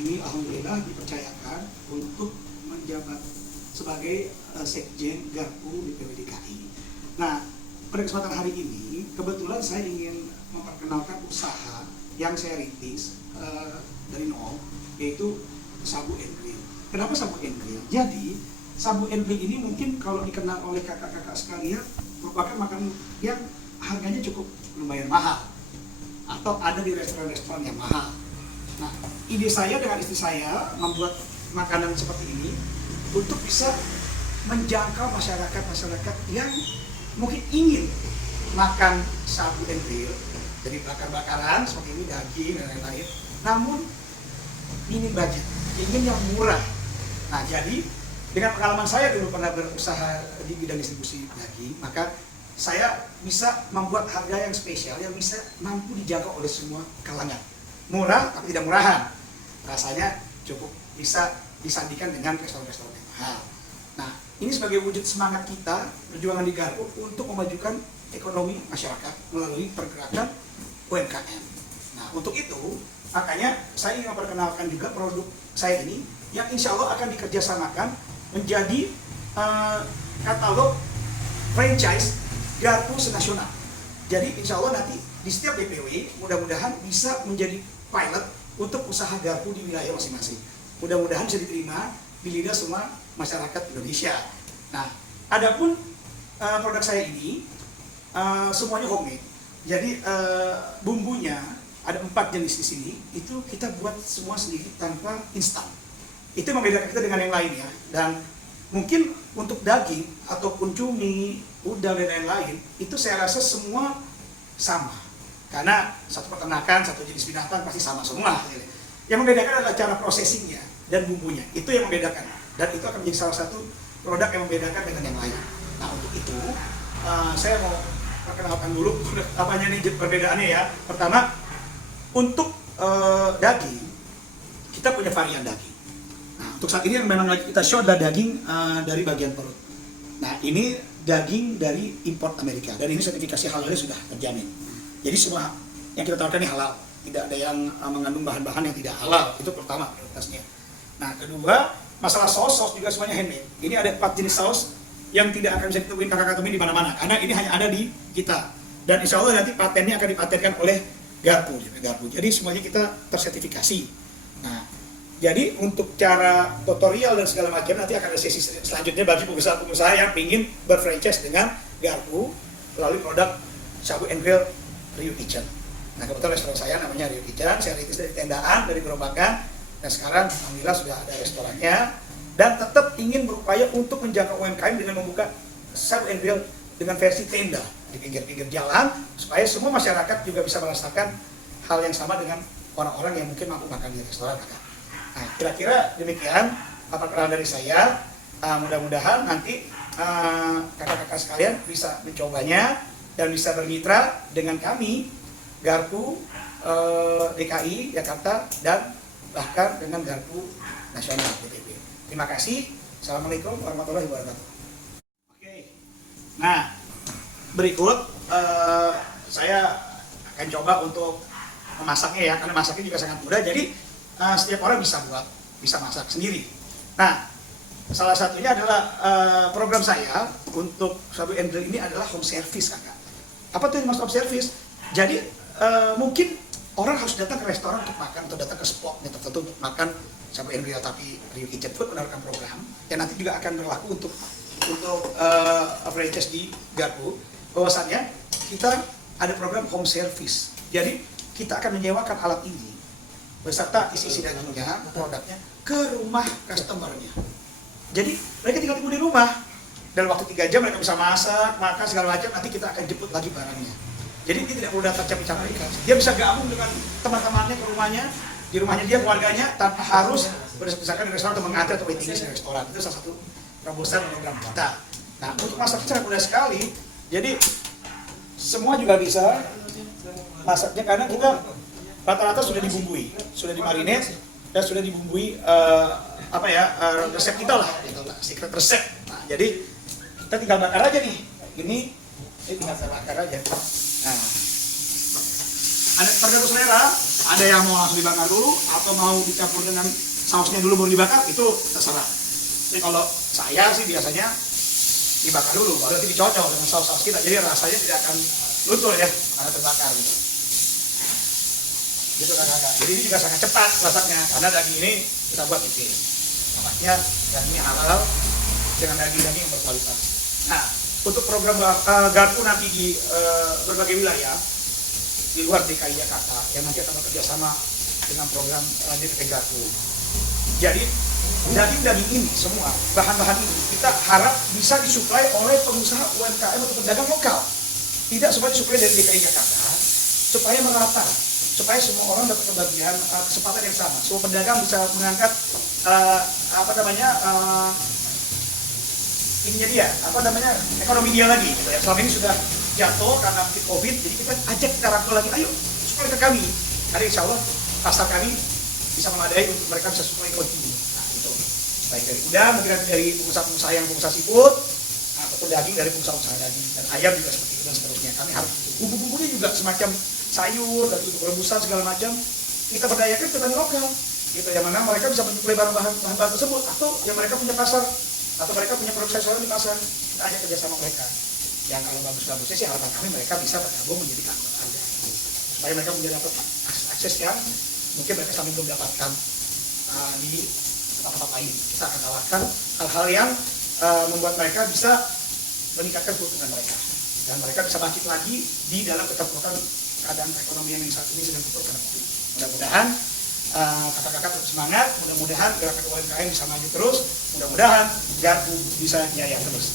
ini alhamdulillah dipercayakan untuk menjabat sebagai Sekjen Garpu DPW DKI. Nah, pada kesempatan hari ini kebetulan saya ingin memperkenalkan usaha yang saya rintis dari nol, yaitu Sabu and Grill. Kenapa Sabu and Grill? Jadi Sabu and Grill ini mungkin kalau dikenal oleh kakak-kakak sekalian merupakan makanan yang harganya cukup lumayan mahal atau ada di restoran-restoran yang mahal. Nah, ide saya dengan istri saya membuat makanan seperti ini untuk bisa menjangkau masyarakat yang mungkin ingin makan sabu and grill, jadi bakar-bakaran seperti ini, daging dan lain-lain, namun minim budget, ingin yang murah. Nah, jadi dengan pengalaman saya dulu pernah berusaha di bidang distribusi daging, maka saya bisa membuat harga yang spesial yang bisa mampu dijangkau oleh semua kalangan. Murah tapi tidak murahan, rasanya cukup bisa disandingkan dengan restoran-restoran yang mahal. Nah, ini sebagai wujud semangat kita perjuangan di Garpu untuk memajukan ekonomi masyarakat melalui pergerakan UMKM. Nah, untuk itu makanya saya ingin memperkenalkan juga produk saya ini yang insya Allah akan dikerjasamakan menjadi katalog franchise Garpu senasional. Jadi insya Allah nanti di setiap DPW mudah-mudahan bisa menjadi pilot untuk usaha Garpu di wilayah masing-masing. Mudah-mudahan bisa diterima di lidah semua masyarakat Indonesia. Nah, adapun produk saya ini semuanya homemade. Jadi bumbunya ada 4 jenis di sini. Itu kita buat semua sendiri tanpa instan. Itu yang membedakan kita dengan yang lain ya. Dan mungkin untuk daging ataupun cumi, udang dan lain-lain itu saya rasa semua sama. Karena satu peternakan, satu jenis binatang pasti sama semua. Yang membedakan adalah cara prosesingnya dan bumbunya. Itu yang membedakan. Dan itu akan menjadi salah satu produk yang membedakan dengan yang lain. Nah, untuk itu saya mau perkenalkan dulu apanya nih perbedaannya ya. Pertama, untuk daging kita punya varian daging. Nah, untuk saat ini yang memang lagi kita show adalah daging dari bagian perut. Nah, ini daging dari import Amerika dan ini sertifikasi halalnya sudah terjamin. Jadi semua yang kita tawarkan ini halal, tidak ada yang mengandung bahan-bahan yang tidak halal. Itu pertama prioritasnya. Nah, kedua, masalah saus juga semuanya handmade. Ini ada 4 jenis saus yang tidak akan bisa ditemuin kakak-kakak temuin di mana-mana karena ini hanya ada di kita. Dan insya Allah nanti patennya akan dipatenkan oleh Garpu. Jadi semuanya kita tersertifikasi. Nah, jadi untuk cara tutorial dan segala macam nanti akan ada sesi selanjutnya bagi pengusaha-pengusaha yang ingin berfranchise dengan Garpu melalui produk Sabu and Grill Rio Kitchen. Nah, kebetulan restoran saya namanya Rio Kitchen, saya rintis dari tendaan, dari gerobakan, dan sekarang alhamdulillah sudah ada restorannya dan tetap ingin berupaya untuk menjangkau UMKM dengan membuka Sabu and Grill dengan versi tenda di pinggir-pinggir jalan supaya semua masyarakat juga bisa merasakan hal yang sama dengan orang-orang yang mungkin mampu makan di restoran. Nah, kira-kira demikian perkenalan dari saya. Mudah-mudahan nanti kakak-kakak sekalian bisa mencobanya dan bisa bermitra dengan kami Garpu DKI Jakarta dan bahkan dengan Garpu Nasional DPW. Terima kasih. Assalamualaikum warahmatullahi wabarakatuh. Oke. Nah, berikut saya akan coba untuk memasaknya ya, karena masaknya juga sangat mudah. Jadi setiap orang bisa masak sendiri. Nah, salah satunya adalah program saya untuk Sabu and Grill ini adalah home service, kakak. Apa tuh yang maksud home service? Jadi mungkin orang harus datang ke restoran untuk makan atau datang ke spotnya tertentu untuk makan Sabu and Grill, tapi Rio Kitchen Food menawarkan program yang nanti juga akan berlaku untuk franchise di Garpu. Bahwasannya kita ada program home service. Jadi kita akan menyewakan alat ini beserta isi-isi dagingnya, produknya ke rumah customernya. Jadi mereka tinggal tunggu di rumah. Dalam waktu 3 jam mereka bisa masak, makan segala macam. Nanti kita akan jemput lagi barangnya. Jadi dia tidak perlu datang capek-capek. Dia bisa gabung dengan teman-temannya ke rumahnya, di rumahnya dia, keluarganya, tanpa harus berdasarkan di restoran atau mengantar atau waiting list di restoran. Itu salah satu terobosan program kita. Nah, untuk masaknya sangat mudah sekali. Jadi semua juga bisa masaknya karena kita rata-rata sudah dibumbui, sudah dimarinate dan sudah dibumbui resep kita lah, secret resep. Nah, jadi kita tinggal bakar aja nih. Ini tinggal saya bakar aja. Nah, ada tergantung selera. Ada yang mau langsung dibakar dulu atau mau dicampur dengan sausnya dulu baru dibakar, itu terserah. Jadi kalau saya sih biasanya dibakar dulu, baru nanti dicocok dengan saus-saus kita. Jadi rasanya tidak akan luntur ya, karena terbakar gitu. Gitu kakak. Jadi ini juga sangat cepat masaknya, karena daging ini kita buat tipis. Makanya dagingnya halal dengan daging-daging yang berkualitas. Nah, untuk program garpu nanti di berbagai wilayah di luar DKI Jakarta yang nanti akan bekerja sama dengan program DPP Garpu. Jadi daging-daging ini semua, bahan-bahan ini kita harap bisa disuplai oleh pengusaha UMKM atau pedagang lokal. Tidak semua disuplai dari DKI Jakarta, supaya merata, supaya semua orang dapat kebagian kesempatan yang sama. Semua pedagang bisa mengangkat ekonomi dia lagi. Gitu ya. Selama ini sudah jatuh karena COVID, jadi kita ajak kita rangkul lagi, ayo supply ke kami. Karena insya Allah pasar kami bisa memadai untuk mereka bisa supply kontinu. Nah itu, baik dari udang, mungkin dari pengusaha-pengusaha yang pengusaha siput, ataupun daging dari pengusaha-pengusaha daging, dan ayam juga seperti itu dan seterusnya. Kami harus bumbu-bumbunya juga semacam sayur dan untuk rebusan segala macam kita berdayakan petani lokal, gitu. Yang mana mereka bisa menyuplai bahan-bahan tersebut, atau yang mereka punya pasar, atau mereka punya produk sayuran di pasar, kita ajak kerjasama mereka. Yang kalau bagus-bagusnya sih harapan kami mereka bisa bergabung menjadi anggota Anda, supaya mereka punya dapat akses yang mungkin mereka sampai belum dapatkan di tempat-tempat lain. Kita akan tawarkan hal-hal yang membuat mereka bisa meningkatkan keuntungan mereka, dan mereka bisa bangkit lagi di dalam keterpurukan keadaan perekonomian yang saat ini sedang terpuruk karena COVID. Mudah-mudahan kakak-kakak tetap semangat, mudah-mudahan gerakan UMKM bisa maju terus, mudah-mudahan Garpu bisa jaya terus.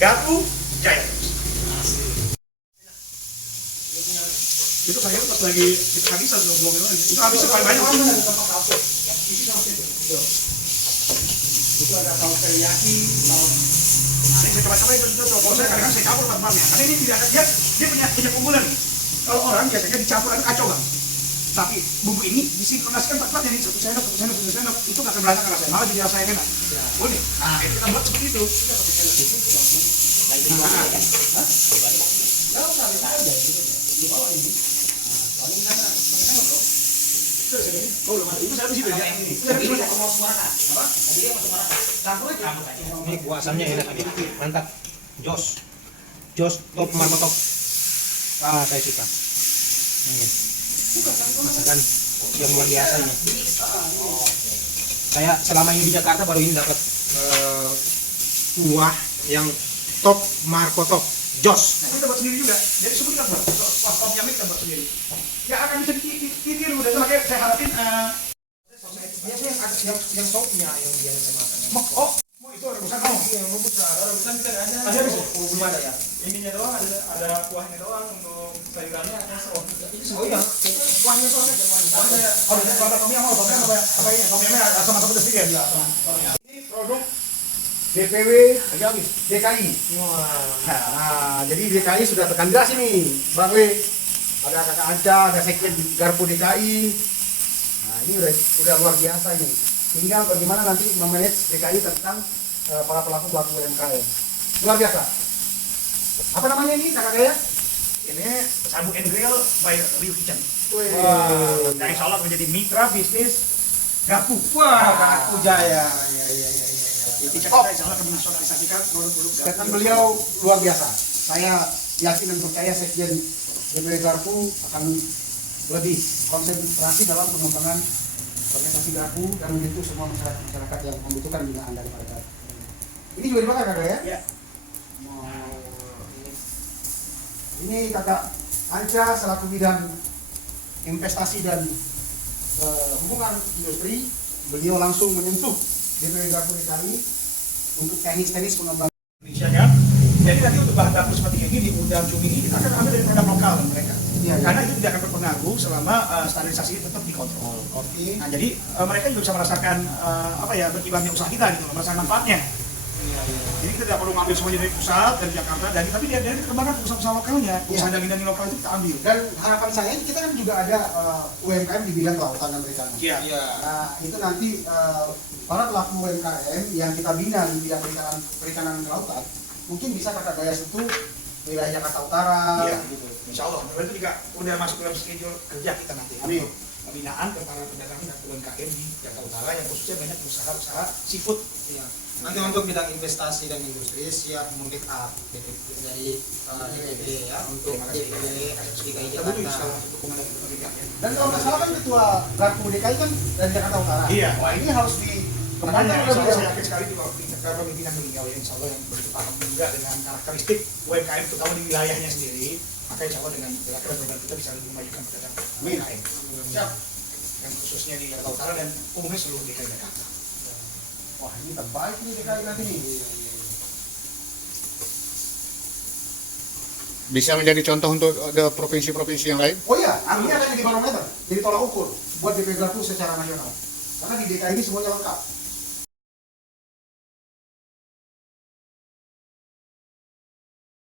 Garpu jaya terus. Itu saya pas lagi kita habis belum itu habis paling banyak orang dari tempat kafe yang isi saus itu. Itu ada saus teriyaki, saus. Nah, saya coba-coba itu kalau saya kadang-kadang saya campur tempatnya. Karena ini tidak ada dia punya keunggulan nih. Kalau orang biasanya dicampur ada kacau bang. Tapi bumbu ini disinkronasikan tempat jadi satu sendok itu nggak akan berantakan rasanya, malah jadi rasanya enak. Boleh. Nah, itu kita buat seperti itu. Di bawah ini. Paling sana bro. Oh, belum ada. Itu saya di situ ya. Itu mau suara kan? Apa? Tadi dia mau suara kan? Campur aja. Ini kuasannya enak ini. Mantap. Jos top markotop. Saya suka. Ini. Masakan yang luar biasa ini. Saya selama ini di Jakarta baru ini dapat kuah yang top markotop. Jos. Nah, kita buat sendiri juga. Jadi semua kita buat. Pas komnya kita buat sendiri. Ya akan bisa ditiru dan makanya saya harapin biasanya yang ada yang sopnya yang biasa makan. Oh, itu rebusan yang rebusan kita ada. Ada bisa? Belum ada ya. Ininya doang ada kuahnya doang, untuk sayurannya ada saus. Oh iya. Kuahnya tuh ada. Kalau ada tomnya mau tomnya apa ini? Tomnya sama-sama pedas sedikit ya. Ini produk DPW DKI. Nah, jadi DKI sudah terkandidasi nih, Bang Le. Ada kakak Anca, ada sekjen Garpu DKI. Nah, ini udah luar biasa ini. Tinggal bagaimana nanti memanage DKI tentang para pelaku UMKM. Luar biasa. Apa namanya ini kakak Gaya? Ini Sabu and Grill by Rio Kitchen. Dan insya Allah menjadi mitra bisnis Garpu. Wah, Garpu jaya. Kita insya Allah akan menasionalisasikan produk-produk Garpu. Statement beliau luar biasa. Saya yakin dan percaya Sekjen DPW Garpu akan lebih konsentrasi dalam pengembangan organisasi Garpu dan membantu semua masyarakat yang membutuhkan binaan daripada Garpu. Ini juga dibakar kakak ya? Ya. Ini kakak Anca selaku bidang investasi dan hubungan industri, beliau langsung menyentuh DPW Garpu DKI untuk teknis-teknis pengembangan Indonesia kan. Jadi nanti untuk bahan baku seperti ini di udang cumi ini kita akan ambil dari produk lokal mereka. Iya. Karena itu tidak akan berpengaruh selama standarisasi tetap dikontrol. Oke. Nah, jadi mereka juga bisa merasakan berkibarnya usaha kita gitu, merasakan manfaatnya. Jadi kita tidak perlu ngambil semuanya dari pusat dari Jakarta, tapi dari kembangkan usaha-usaha lokalnya, usaha daging-daging lokal itu kita ambil. Dan harapan saya kita kan juga ada UMKM di bidang kelautan dan perikanan. Iya. Nah, itu nanti para pelaku UMKM yang kita bina di bidang perikanan dan kelautan mungkin bisa kakak Gaya sentuh wilayah Jakarta Utara Iya. gitu. Insya Allah, itu juga udah masuk dalam schedule kerja kita nanti. Amin. pembinaan ke para pedagang dan UMKM di Jakarta Utara yang khususnya banyak usaha-usaha seafood. Iya. Nanti untuk bidang investasi dan industri siap membackup dari DPD ya untuk DPD DKI Kita butuh Jakarta. sekarang dukungan dari pemerintah. Dan kalau nggak salah kan ketua Garpu DKI kan dari Jakarta Utara. Iya. Wah ini harus Makanya dikembangkan insya Allah oleh saya yakin sekali juga di kepemimpinan beliau ya insya Allah yang begitu paham juga dengan karakteristik UMKM terutama di wilayahnya sendiri, maka insya Allah dengan gerakan program kita bisa lebih memajukan pedagang UMKM. Siap. Dan khususnya di Jakarta Utara dan umumnya seluruh DKI Jakarta. Wah ini terbaik nih DKI nanti nih. Bisa menjadi contoh untuk provinsi-provinsi yang lain. Oh iya, ini akan jadi barometer, jadi tolak ukur buat DPD Garpu secara nasional. Karena di DKI ini semuanya lengkap.